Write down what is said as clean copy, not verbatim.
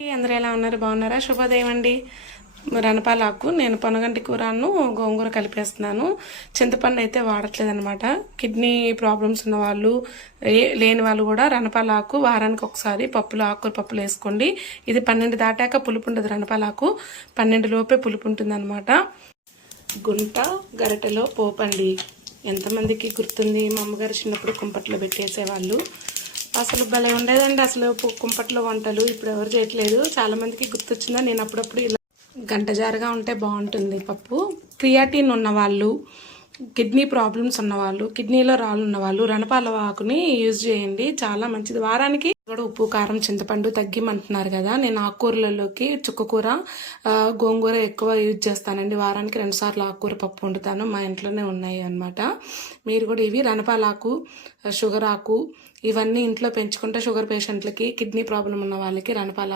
అందరూ ఎలా ఉన్నారు? బాగున్నారా? శుభోదయం అండి. రణపాలాకు నేను పొనగంటి కూరను గోంగూర కలిపేస్తున్నాను. చింతపండు అయితే వాడట్లేదు అనమాట. కిడ్నీ ప్రాబ్లమ్స్ ఉన్న వాళ్ళు, లేని వాళ్ళు కూడా రణపాలాకు వారానికి ఒకసారి పప్పులు, ఆకుకూర పప్పులు వేసుకోండి. ఇది 12 దాటాక పులుపు ఉండదు. రణపాలాకు 12 లోపే పులుపు ఉంటుంది అనమాట. గుంట గరిటెలో పోపండి. ఎంతమందికి గుర్తుంది? మా అమ్మగారు చిన్నప్పుడు కుంపట్లో పెట్టేసేవాళ్ళు. అసలు భలే ఉండేదండి. అసలు కుంపట్లో వంటలు ఇప్పుడు ఎవరు చేయట్లేదు. చాలామందికి గుర్తొచ్చిందా? నేను అప్పుడప్పుడు ఇలా గంట జారుగా ఉంటే బాగుంటుంది పప్పు. క్రియాటిన్ ఉన్నవాళ్ళు, కిడ్నీ ప్రాబ్లమ్స్ ఉన్నవాళ్ళు, కిడ్నీలో రాళ్ళు ఉన్నవాళ్ళు రణపాలాకుని యూజ్ చేయండి. చాలా మంచిది. వారానికి కూడా ఉప్పు, కారం, చింతపండు తగ్గిమంటున్నారు కదా. నేను ఆకుకూరలలోకి చుక్కకూర, గోంగూర ఎక్కువ యూజ్ చేస్తానండి. వారానికి 2 సార్లు ఆకుకూర పప్పు వండుతాను. మా ఇంట్లోనే ఉన్నాయి అన్నమాట. మీరు కూడా ఇవి రణపాలాకు, షుగర్ ఆకు ఇవన్నీ ఇంట్లో పెంచుకుంటే షుగర్ పేషెంట్లకి, కిడ్నీ ప్రాబ్లం ఉన్న వాళ్ళకి రణపాలాకు